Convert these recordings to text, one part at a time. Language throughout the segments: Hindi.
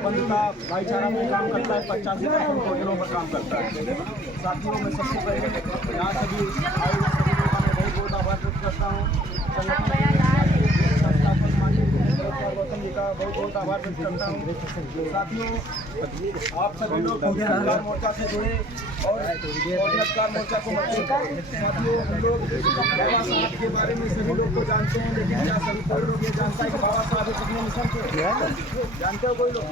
बंधुता भाईचारा में काम करता है, 85% होटलों पर काम करता है। साथियों में सबसे पहले यहाँ सभी आए हुए सभी लोगों का मैं बहुत बहुत आभार व्यक्त करता हूँ। संस्थापक माननीय गौतम जी का बहुत बहुत आभार व्यक्त करता हूँ। साथियों आप सभी लोग बहुजन मोर्चा से जुड़े और बहुजन मोर्चा को मत छोड़िए। साथियों हम लोग बाबा साहब के बारे में सभी लोग को जानते हैं, लेकिन क्या सभी कोई लोग ये जानता है कि बाबा साहब एक कितने मिशन थे? जानते हो कोई लोग?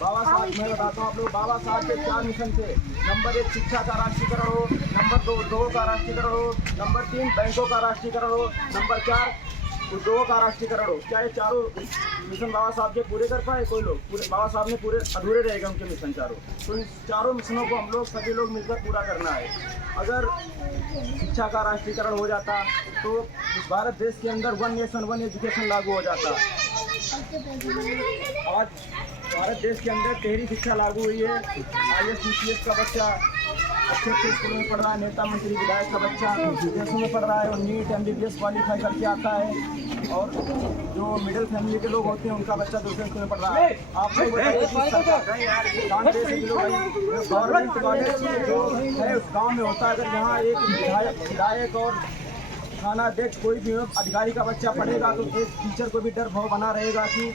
बाबा साहब मैं बताता हूँ आप लोग, बाबा साहब के 4 मिशन थे। नंबर 1 शिक्षा का राष्ट्रीयकरण हो, नंबर 2 का राष्ट्रीयकरण हो, नंबर 3 बैंकों का राष्ट्रीयकरण हो, नंबर 4 उद्योगों का राष्ट्रीयकरण हो। क्या ये चारों मिशन बाबा साहब के पूरे कर पाए कोई लोग? पूरे बाबा साहब ने पूरे अधूरे रहेगा उनके मिशन चारों। तो इन चारों मिशनों को हम लोग सभी लोग मिलकर पूरा करना है। अगर शिक्षा का राष्ट्रीयकरण हो जाता तो इस भारत देश के अंदर 1 नेशन 1 एजुकेशन लागू हो जाता। आज भारत देश के अंदर 13वीं शिक्षा लागू हुई है। IAS CPS का बच्चा अच्छे अच्छे स्कूलों में पढ़ रहा है, नेता मंत्री विधायक का बच्चा विदेशों में पढ़ रहा है और नीट MBBS क्वालिफाई करके आता है। और जो मिडिल फैमिली के लोग होते हैं उनका बच्चा दूसरे स्कूल में पढ़ रहा है। आप लोग बताइए गवर्नमेंट कॉलेज जो है उस गाँव में होता है, अगर यहाँ एक विधायक और थानाध्यक्ष कोई भी अधिकारी का बच्चा पढ़ेगा तो एक टीचर को भी डर भाव बना रहेगा कि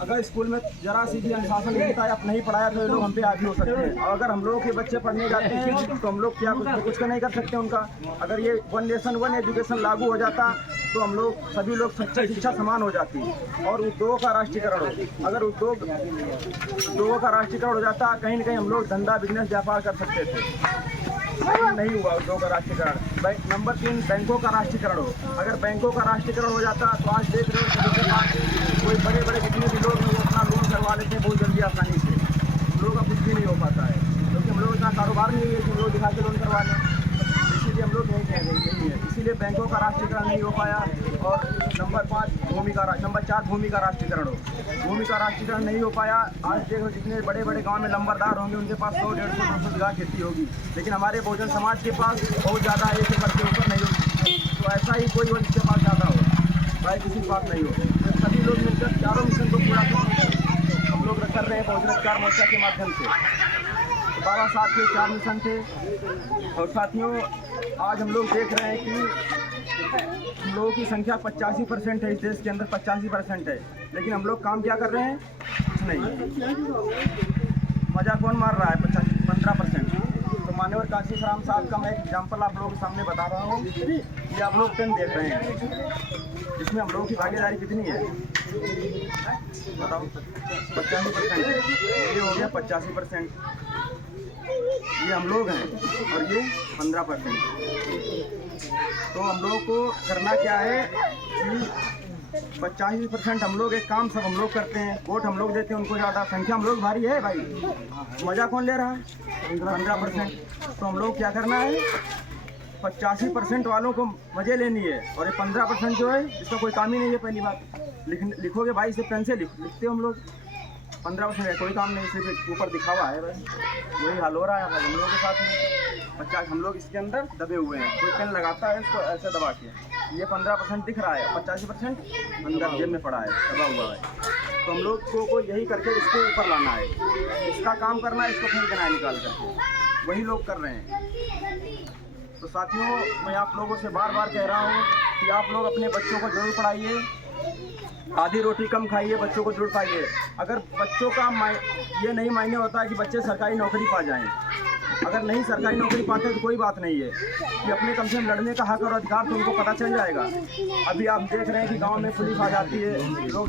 अगर स्कूल में जरा सी भी अनुशासन मिलता है, आप नहीं पढ़ाया तो ये लोग हम पे आगे हो सकते हैं। और अगर हम लोगों के बच्चे पढ़ने जाते हैं तो हम लोग क्या कुछ नहीं कर सकते उनका। अगर ये 1 नेशन 1 एजुकेशन लागू हो जाता तो हम लोग सभी लोग शिक्षा समान हो जाती। और उद्योगों का राष्ट्रीयकरण हो, अगर उद्योगों का राष्ट्रीयकरण हो जाता कहीं न कहीं हम लोग धंधा बिजनेस व्यापार कर सकते थे। नहीं हुआ उद्योग का राष्ट्रीयकरण। नंबर 3 बैंकों का राष्ट्रीयकरण हो, अगर बैंकों का राष्ट्रीयकरण हो जाता तो आज देख रहे हो सभी के पास कोई बड़े बड़े जितने भी लोग हैं वो अपना लोन करवा लेते हैं बहुत जल्दी आसानी से। हम लोगों का कुछ भी नहीं हो पाता है क्योंकि हम लोग इतना कारोबार नहीं है कि हम लोग दिखा के लोन करवा लें। इसीलिए हम लोग नहीं कह रहे नहीं है, इसीलिए बैंकों का राष्ट्रीयकरण नहीं हो पाया। और नंबर 4 भूमि का राष्ट्रीयकरण हो, भूमि का राष्ट्रीयकरण नहीं हो पाया। आज देखो जितने बड़े बड़े गांव में नंबरदार होंगे उनके पास 100, 150, 200 बीघा खेती होगी, लेकिन हमारे बहुजन समाज के पास बहुत ज़्यादा 1 एकड़ के ऊपर नहीं होगी। तो ऐसा ही कोई और जिसके पास ज़्यादा हो, भाई किसी के पास नहीं हो। तो सभी लोग मिलकर चारों मिशन को पूरा हम लोग कर रहे हैं बहुजन मोर्चा के माध्यम से। तो बाबा साहब के 4 मिशन थे। और साथियों आज हम लोग देख रहे हैं कि हम लोगों की संख्या 85% है, इस देश के अंदर 85% है, लेकिन हम लोग काम क्या कर रहे हैं? कुछ नहीं। मजा कौन मार रहा है? 15%। तो मान्यवर काशी राम साहब का मैं एक एग्जाम्पल आप लोगों के सामने बता रहा हूँ। ये आप लोग पेन देख रहे हैं, इसमें हम लोगों की भागीदारी कितनी है बताओ? 85%। ये हो गया 85%, ये हम लोग हैं और ये 15%। तो हम लोगों को करना क्या है कि 85% हम लोग एक काम सब हम लोग करते हैं, वोट हम लोग देते हैं उनको ज़्यादा, संख्या हम लोग भारी है भाई, मज़ा कौन ले रहा है? 15%। तो हम लोग क्या करना है, 85% वालों को मज़े लेनी है और ये 15% जो है इसका कोई काम ही नहीं है। पहली बात लिखोगे भाई से पेन से लिखते हो हम लोग, 15% है कोई काम नहीं, सिर्फ ऊपर दिखावा है भाई। वही हाल हो रहा है हम लोगों के साथ में। 50 हम लोग इसके अंदर दबे हुए हैं, कोई पेन लगाता है इसको ऐसे दबा के, ये 15% दिख रहा है, 85% अंदर जेब में पड़ा है, दबा हुआ है। तो हम लोग को यही करके इसको ऊपर लाना है, इसका काम करना है, इसको फेंक देना है निकाल करके, वही लोग कर रहे हैं। तो साथियों मैं आप लोगों से बार बार कह रहा हूँ कि आप लोग अपने बच्चों को जरूर पढ़ाइए, आधी रोटी कम खाइए, बच्चों को जरूर पाइए। अगर बच्चों का ये नहीं मायने होता है कि बच्चे सरकारी नौकरी पा जाएं, अगर नहीं सरकारी नौकरी पाते तो कोई बात नहीं है कि अपने कम से कम लड़ने का हक और अधिकार तो उनको पता चल जाएगा। अभी आप देख रहे हैं कि गांव में पुलिस आ जाती है, लोग